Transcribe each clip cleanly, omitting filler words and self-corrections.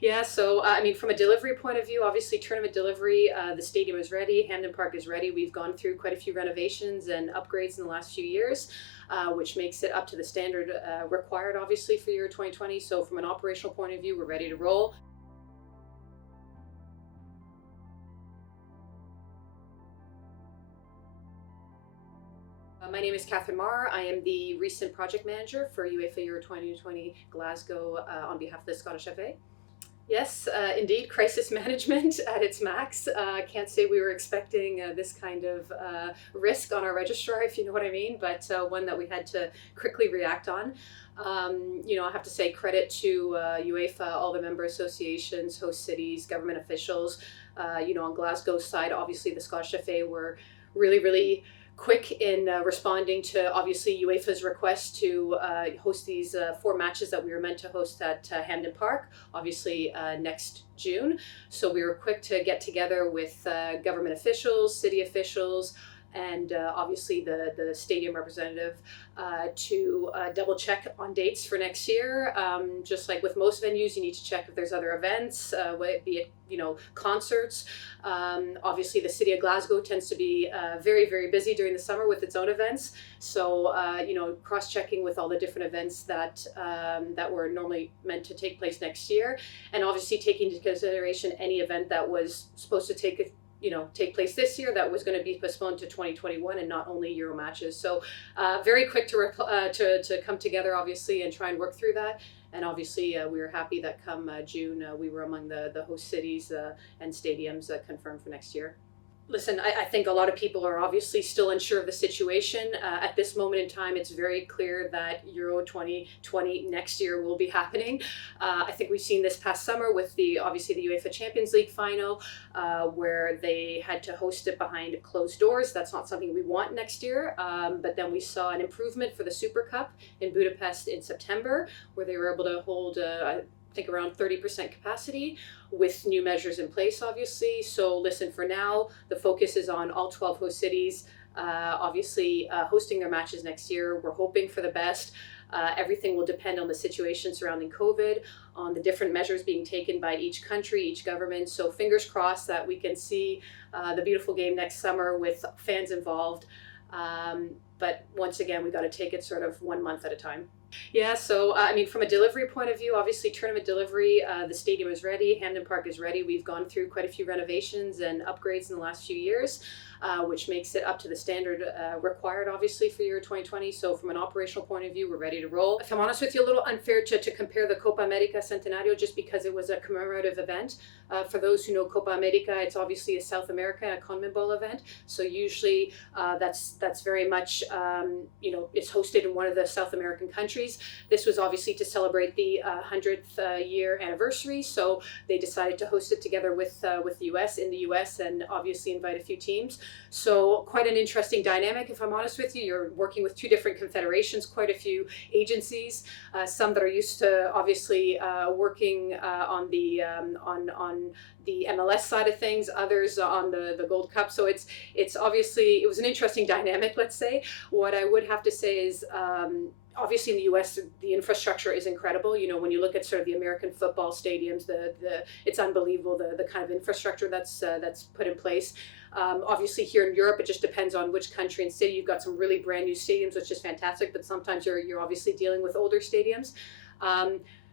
Yeah, so I mean, from a delivery point of view, obviously tournament delivery, the stadium is ready, Hamden Park is ready. We've gone through quite a few renovations and upgrades in the last few years, which makes it up to the standard required, obviously, for year 2020. So from an operational point of view, we're ready to roll. My name is Catherine Maher. I am the recent project manager for UEFA Euro 2020 Glasgow on behalf of the Scottish FA. Yes, indeed, crisis management at its max. Can't say we were expecting this kind of risk on our registrar, if you know what I mean, but one that we had to quickly react on. I have to say credit to UEFA, all the member associations, host cities, government officials. On Glasgow's side, obviously the Scottish FA were really, really quick in responding to obviously UEFA's request to host these four matches that we were meant to host at Hamden Park, obviously next June. So we were quick to get together with government officials, city officials, and obviously the stadium representative to double check on dates for next year. Just like with most venues, you need to check if there's other events, be it concerts. Obviously, the city of Glasgow tends to be very, very busy during the summer with its own events. So, cross-checking with all the different events that were normally meant to take place next year, and obviously taking into consideration any event that was supposed to take place this year that was going to be postponed to 2021 and not only Euro matches. So very quick to come together, obviously, and try and work through that. And obviously, we were happy that come June, we were among the host cities and stadiums confirmed for next year. Listen, I think a lot of people are obviously still unsure of the situation. At this moment in time, it's very clear that Euro 2020 next year will be happening. I think we've seen this past summer with obviously the UEFA Champions League final, where they had to host it behind closed doors. That's not something we want next year. But then we saw an improvement for the Super Cup in Budapest in September, where they were able to hold I think around 30% capacity with new measures in place, obviously. So listen, for now, the focus is on all 12 host cities, obviously hosting their matches next year. We're hoping for the best. Everything will depend on the situation surrounding COVID, on the different measures being taken by each country, each government. So fingers crossed that we can see the beautiful game next summer with fans involved. But once again, we got to take it sort of 1 month at a time. Yeah, so I mean, from a delivery point of view, obviously tournament delivery, the stadium is ready, Hamden Park is ready. We've gone through quite a few renovations and upgrades in the last few years, which makes it up to the standard required, obviously, for year 2020. So from an operational point of view, we're ready to roll. If I'm honest with you, a little unfair to compare the Copa America Centenario just because it was a commemorative event. For those who know Copa America, it's obviously a South America, a CONMEBOL event. So usually that's very much, it's hosted in one of the South American countries. This was obviously to celebrate the 100th year anniversary, so they decided to host it together with the US in the US and obviously invite a few teams. So quite an interesting dynamic, if I'm honest with you. You're working with two different confederations, quite a few agencies, some that are used to obviously working on the MLS side of things, others on the Gold Cup. So it's obviously, it was an interesting dynamic, let's say. What I would have to say is obviously in the US, the infrastructure is incredible. When you look at sort of the American football stadiums, it's unbelievable the kind of infrastructure that's put in place. Obviously here in Europe, it just depends on which country and city. You've got some really brand new stadiums, which is fantastic, but sometimes you're obviously dealing with older stadiums.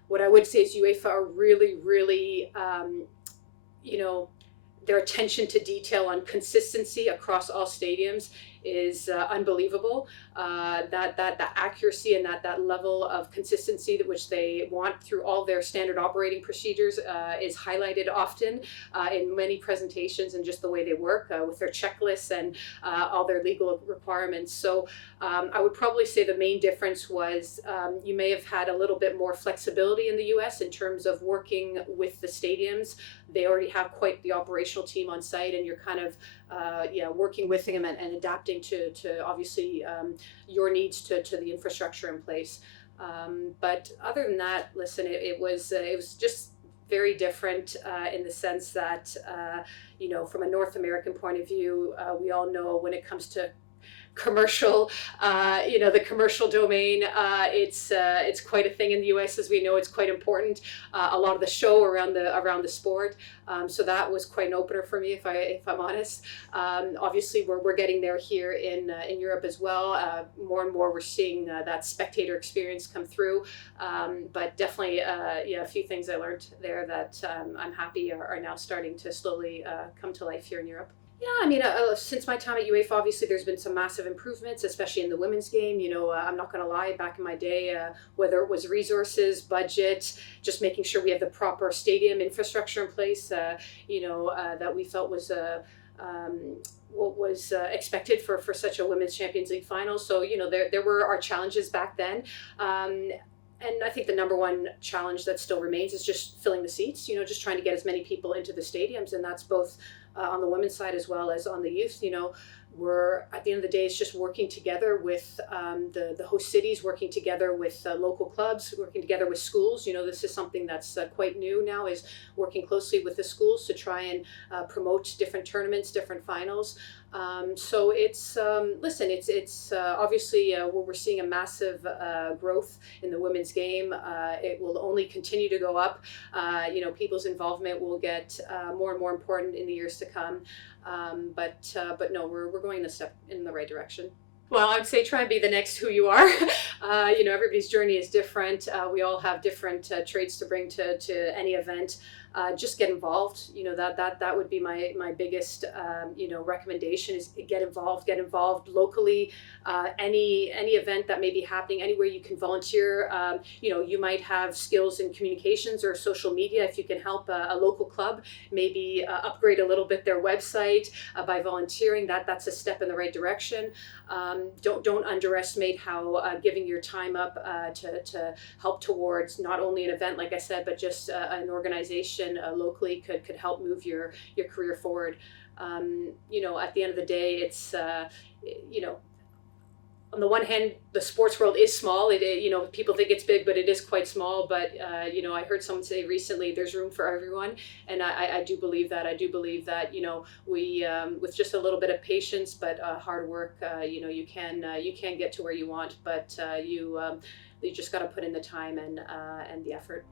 What I would say is UEFA are really, really, their attention to detail on consistency across all stadiums is unbelievable. That accuracy and that level of consistency which they want through all their standard operating procedures is highlighted often in many presentations and just the way they work with their checklists and all their legal requirements. So I would probably say the main difference was you may have had a little bit more flexibility in the US in terms of working with the stadiums. They already have quite the operational team on site, and you're kind of working with them and adapting to obviously your needs to the infrastructure in place. But other than that, listen, it was just very different in the sense that from a North American point of view, we all know when it comes to commercial, the commercial domain. It's quite a thing in the US, as we know. It's quite important. A lot of the show around the sport. So that was quite an opener for me, if I'm honest. Obviously, we're getting there here in Europe as well. More and more, we're seeing that spectator experience come through. But definitely, a few things I learned there that I'm happy are now starting to slowly come to life here in Europe. Yeah, I mean, since my time at UEFA, obviously there's been some massive improvements, especially in the women's game. I'm not going to lie, back in my day, whether it was resources, budget, just making sure we have the proper stadium infrastructure in place, that we felt was what was expected for such a Women's Champions League final. So, there were our challenges back then. And I think the number one challenge that still remains is just filling the seats, just trying to get as many people into the stadiums. And that's both on the women's side as well as on the youth. We're, at the end of the day, it's just working together with the host cities, working together with local clubs, working together with schools. This is something that's quite new now, is working closely with the schools to try and promote different tournaments, different finals. So it's it's obviously we're seeing a massive growth in the women's game. It will only continue to go up. People's involvement will get more and more important in the years to come. But no, we're going a step in the right direction. Well, I would say try and be the next who you are. Everybody's journey is different. We all have different traits to bring to any event. Just get involved. That would be my biggest recommendation, is get involved locally. Any event that may be happening, anywhere you can volunteer. You might have skills in communications or social media. If you can help a local club maybe upgrade a little bit their website by volunteering, that's a step in the right direction. Don't underestimate how giving your time up to help towards not only an event, like I said, but just an organization locally could help move your career forward. At the end of the day, it's on the one hand, the sports world is small. People think it's big, but it is quite small. But I heard someone say recently, there's room for everyone, and I do believe that. I do believe that we with just a little bit of patience, but hard work, you can get to where you want. But you just got to put in the time and the effort.